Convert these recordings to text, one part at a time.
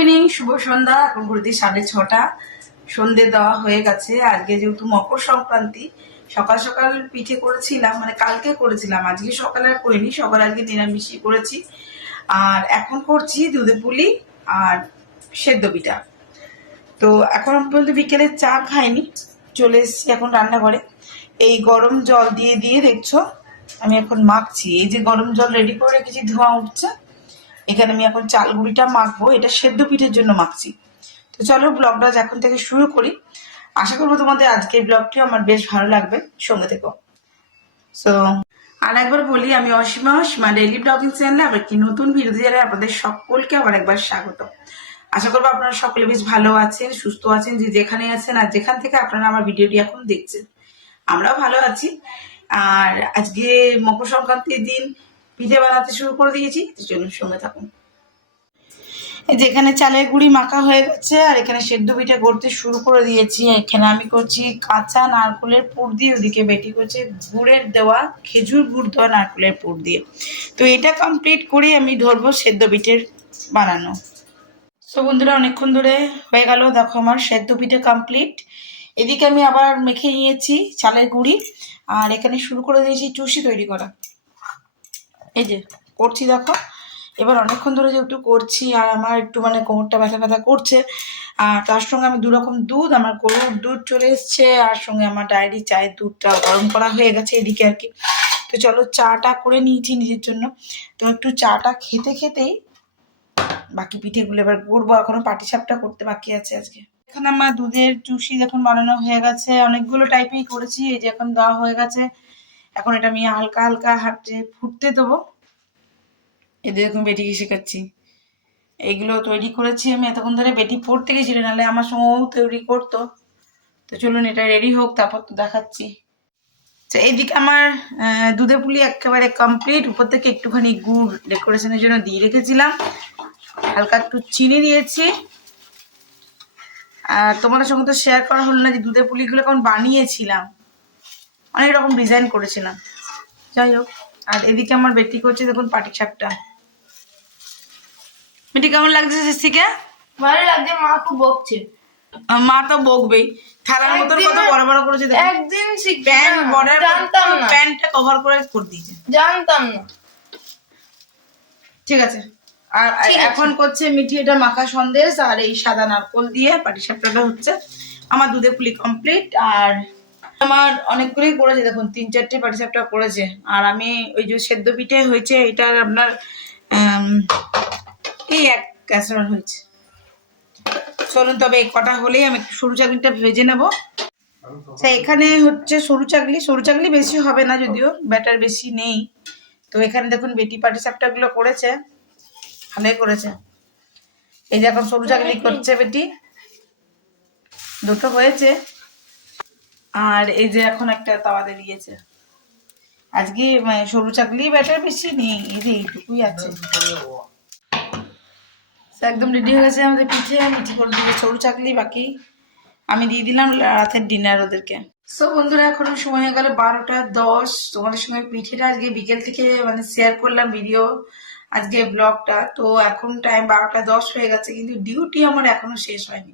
Evening, শুভ সন্ধ্যা। এখন ঘুরতে 6:30 সন্ধে দেওয়া হয়ে গেছে। আজকে যেহেতু মকর সংক্রান্তি, সকাল সকাল পিঠে করেছিলাম, মানে কালকে করেছিলাম, আজকে সকালে আর করিনি। সকাল আজকে নিরামিষই করেছি। আর এখন করছি দুধে পুলি আর সেদ্ধ পিঠা। তো এখন পর্যন্ত বিকেলে চা খাইনি, চলে এসেছি এখন রান্নাঘরে। এই গরম জল দিয়ে দিয়ে দেখছো আমি এখন মাখছি। এই যে গরম জল রেডি করে রেখেছি, ধোঁয়া উঠছে। এখানে আমি এখন চাল গুঁড়িটা মাখবো, এটা সেদ্ধ পিঠের জন্য মাখছি। তো চলো ব্লগটা এখন থেকে শুরু করি। আশা করবো তোমাদের আজকের ব্লগটিও আমার বেশ ভালো লাগবে, সঙ্গে থেকো। সো আর একবার বলি, আমি অসীমা ডেইলি ব্লগিং চ্যানেলে আবার কি নতুন ভিডিও দিয়ে আপনাদের সকলকে আবার একবার স্বাগত। আশা করবো আপনারা সকলে বেশ ভালো আছেন, সুস্থ আছেন, যে যেখানে আছেন আর যেখান থেকে আপনারা আমার ভিডিওটি এখন দেখছেন। আমরাও ভালো আছি। আর আজকে মকর সংক্রান্তির দিন পিঠে বানাতে শুরু করে দিয়েছি, চলুন সঙ্গে থাকুন। যেখানে চালের গুঁড়ি মাখা হয়ে গেছে আর এখানে সেদ্ধ পিঠে করতে শুরু করে দিয়েছি। এখানে আমি করছি কাঁচা নারকেলের পুর দিয়ে, ওদিকে বেটি করছে গুড়ের দেওয়া, খেজুর গুড় দেওয়া নারকেলের পুর দিয়ে। তো এটা কমপ্লিট করে আমি ধরবো সেদ্ধ পিঠের বানানো। তো বন্ধুরা, অনেকক্ষণ ধরে হয়ে গেল, দেখো আমার সেদ্ধ পিঠে কমপ্লিট। এদিকে আমি আবার মেখে নিয়েছি চালের গুঁড়ি, আর এখানে শুরু করে দিয়েছি চুষি তৈরি করা। এই যে করছি দেখো। এবার অনেকক্ষণ ধরে যেহেতু করছি আর আমার একটু মানে কোমরটা ব্যথা ব্যথা করছে, আর তার সঙ্গে আমি 2 রকম দুধ, আমার গরুর দুধ চলে এসছে, আর সঙ্গে আমার ডায়েরি চায়ের দুধটা গরম করা হয়ে গেছে এদিকে আর কি। তো চলো চাটা করে নিয়েছি নিজের জন্য। তো একটু চাটা খেতে খেতেই বাকি পিঠেগুলো এবার করবো। এখনো পাটিসাপটা করতে বাকি আছে আজকে। এখানে আমার দুধের চুষি দেখুন বানানো হয়ে গেছে, অনেকগুলো টাইপেই করেছি। এই যে এখন দেওয়া হয়ে গেছে, এখন এটা আমি হালকা হালকা হাতে ফুটতে দেবো। এদের এখন বেটিকে শেখাচ্ছি। এইগুলো তৈরি করেছি আমি এতক্ষণ ধরে, বেটি পড়তে গেছিল, নাহলে আমার সময়ও তৈরি করতো। তো চলুন এটা রেডি হোক, তারপর তো দেখাচ্ছি। তো এইদিকে আমার দুধে পুলি একেবারে কমপ্লিট। উপর থেকে একটুখানি গুড় ডেকোরেশনের জন্য দিয়ে রেখেছিলাম, হালকা একটু চিনি দিয়েছি। আর তোমাদের সঙ্গে তো শেয়ার করা হলো না যে দুধের পুলিগুলো কেমন বানিয়েছিলাম, অনেক রকম ডিজাইন করেছিলাম। যাই হোক, আর এদিকে আমার বেটি করছে দেখুন পাটিসাপটা। বেটি কেমন লাগছে জেসিকা? ভালো লাগছে। মা খুব বকছে। মা তো বকবেই, থালার মতন কত বড় বড় করেছে। একদিন জানতাম না, প্যান্টটা কভার করে দিয়েছে, জানতাম না। ঠিক আছে। আর এখন করছে মিঠি এটা মাখা সন্দেশ আর এই সাদা নারকোল দিয়ে পাটিসাপটাটা হচ্ছে। আমার দুধে পুলি কমপ্লিট। আর আমার অনেকগুলোই করেছে দেখুন, 3-4টে পাটিসাপটা করেছে। আর আমি ওই যে সেদ্ধ পিঠে হয়েছে এটার আপনার এই 1 ক্যাসারোল হয়েছে। চলুন তবে কটা হলেই আমি একটু সরু চাকলিটা ভেজে নেবো। এখানে হচ্ছে সরু চাকলি বেশি হবে না, যদিও ব্যাটার বেশি নেই। তো এখানে দেখুন বেটি পাটিসাপটা গুলো করেছে, ভালোই করেছে। এই যে এখন সরু চাকলি করছে বেটি, 2টো হয়েছে। আর এই যে এখন একটা তাওয়াতে দিয়েছে। আজকে সরু চাকলি ব্যাটার বেশি নেই, এই যে এইটুকুই আছে। একদম রেডি হয়ে গেছে আমাদের পিঠে। মিঠি করে দিয়েছে সরু চাকলি, বাকি আমি দিয়ে দিলাম রাতের ডিনার ওদেরকে। সো বন্ধুরা, এখন সময় হয়ে গেল 12টা 10। তোমাদের সঙ্গে পিঠেটা আজকে বিকেল থেকে মানে শেয়ার করলাম ভিডিও, আজকে ব্লগটা। তো এখন টাইম 12টা 10 হয়ে গেছে, কিন্তু ডিউটি আমার এখনো শেষ হয়নি।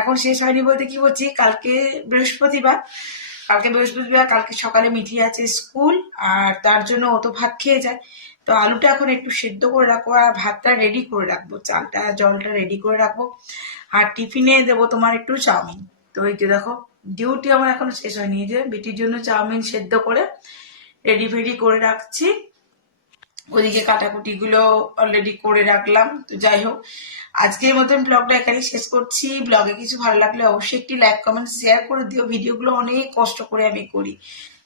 এখন শেষ হয়নি বলতে কি বলছি, কালকে বৃহস্পতিবার, কালকে সকালে মিঠি আছে স্কুল, আর তার জন্য ও তো ভাত খেয়ে যায়। তো আলুটা এখন একটু সেদ্ধ করে রাখবো, আর ভাতটা রেডি করে রাখবো, চালটা জলটা রেডি করে রাখবো। আর টিফিনে দেবো তোমার একটু চাউমিন। তো এই যে দেখো, ডিউটি আমার এখনো শেষ হয়নি। যে বেটির জন্য চাউমিন সেদ্ধ করে রেডি ফেডি করে রাখছি। ওদিকে কাটাকুটি গুলো অলরেডি করে রাখলাম। তো যাই হোক, আজকের মতন ব্লগটা এখানে শেষ করছি। ব্লগে কিছু ভালো লাগলে অবশ্যই একটি লাইক কমেন্ট শেয়ার করে দিও। ভিডিওগুলো অনেক কষ্ট করে আমি করি,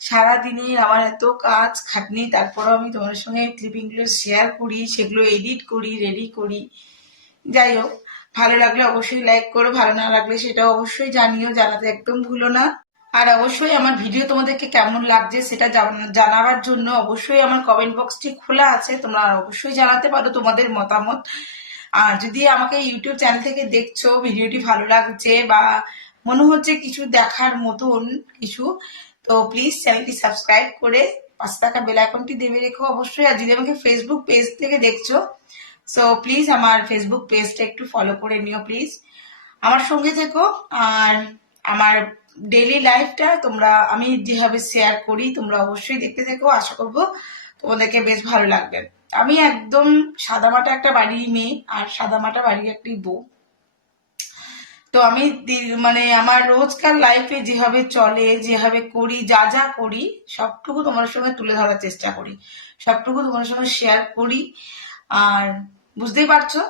সারাদিনে আমার এত কাজ খাটনি, তারপরেও আমি তোমাদের সঙ্গে ক্লিপিং গুলো শেয়ার করি, সেগুলো এডিট করি, রেডি করি। যাই হোক, ভালো লাগলে অবশ্যই লাইক করো, ভালো না লাগলে সেটা অবশ্যই জানিও, জানাতে একদম ভুলো না। আর অবশ্যই আমার ভিডিও তোমাদেরকে কেমন লাগছে সেটা জানাবার জন্য অবশ্যই আমার কমেন্ট বক্সটি খোলা আছে, তোমরা অবশ্যই জানাতে পারো তোমাদের মতামত। আর যদি আমাকে ইউটিউব চ্যানেল থেকে দেখছো, ভিডিওটি ভালো লাগছে বা মনে হচ্ছে কিছু দেখার মতন কিছু, তো প্লিজ চ্যানেলটি সাবস্ক্রাইব করে পাশে থাকা বেল আইকনটি দেবে রেখো অবশ্যই। আর যদি আমাকে ফেসবুক পেজ থেকে দেখছো, সো প্লিজ আমার ফেসবুক পেজটা একটু ফলো করে নিও প্লিজ, আমার সঙ্গে থেকো। আর আমার ডেইলি লাইফটা তোমরা আমি যেভাবে শেয়ার করি তোমরা অবশ্যই দেখতে থেকো, আশা করবো তোমাদেরকে বেশ ভালো লাগবে। আমি একদম সাদামাটা একটা বাড়ির মেয়ে আর সাদামাটা বাড়ির একটি বউ। তো আমি মানে আমার রোজকার লাইফে যেভাবে চলে, যেভাবে করি, যা যা করি সবটুকু তোমার সঙ্গে তুলে ধরার চেষ্টা করি, সবটুকু তোমার সঙ্গে শেয়ার করি। আর বুঝতেই পারছো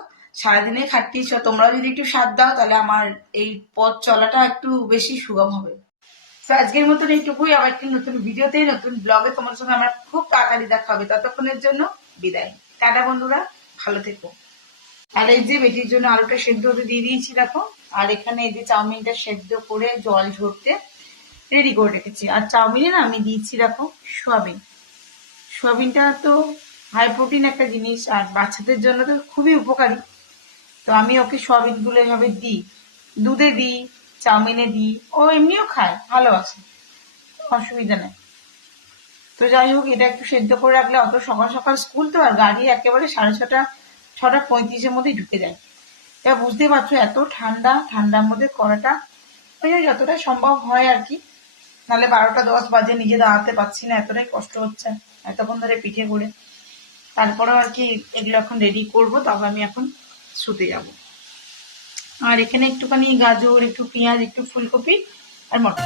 সারাদিনে খাটতিস, তোমরা যদি একটু সাথ দাও তাহলে আমার এই পথ চলাটা একটু বেশি সুগম হবে। তো আজকের মতন এইটুকুই, আবার একটি নতুন ভিডিওতে নতুন ব্লগে তোমার সঙ্গে আমার খুব তাড়াতাড়ি দেখা হবে। ততক্ষণের জন্য বিদায়, টাটা বন্ধুরা, ভালো থেকো। আর এই যে বেটির জন্য আলুটা সেদ্ধ হতে দিয়ে দিয়েছি দেখো, আর এখানে এই যে চাউমিনটা সেদ্ধ করে জল ঝরতে রেডি করে রেখেছি। আর চাউমিনে না আমি দিয়েছি দেখো সোয়াবিন। সোয়াবিনটা তো হাই প্রোটিন একটা জিনিস আর বাচ্চাদের জন্য তো খুবই উপকারী। তো আমি ওকে সোয়াবিন গুলো এভাবে দিই, দুধে দিই, চাউমিনে দিই, ও এমনিও খায়, ভালোবাসে, অসুবিধা নেই। তো যাই হোক, এটা একটু সেদ্ধ করে রাখলে অত সকাল সকাল স্কুল তো, আর গাড়ি একেবারে 6:30 6:35 মধ্যেই ঢুকে যায়। এবার বুঝতেই পারছো এত ঠান্ডা, ঠান্ডার মধ্যে করাটা ওই যে যতটা সম্ভব হয় আর কি, নাহলে 12টা 10 বাজে, নিজে দাঁড়াতে পারছি না, এতটাই কষ্ট হচ্ছে এতক্ষণ ধরে পিঠে করে। তারপরেও আর কি এগুলো এখন রেডি করবো, তবে আমি এখন শুতে যাব। আর এখানে একটুখানি গাজর, একটু পেঁয়াজ, একটু ফুলকপি আর মটর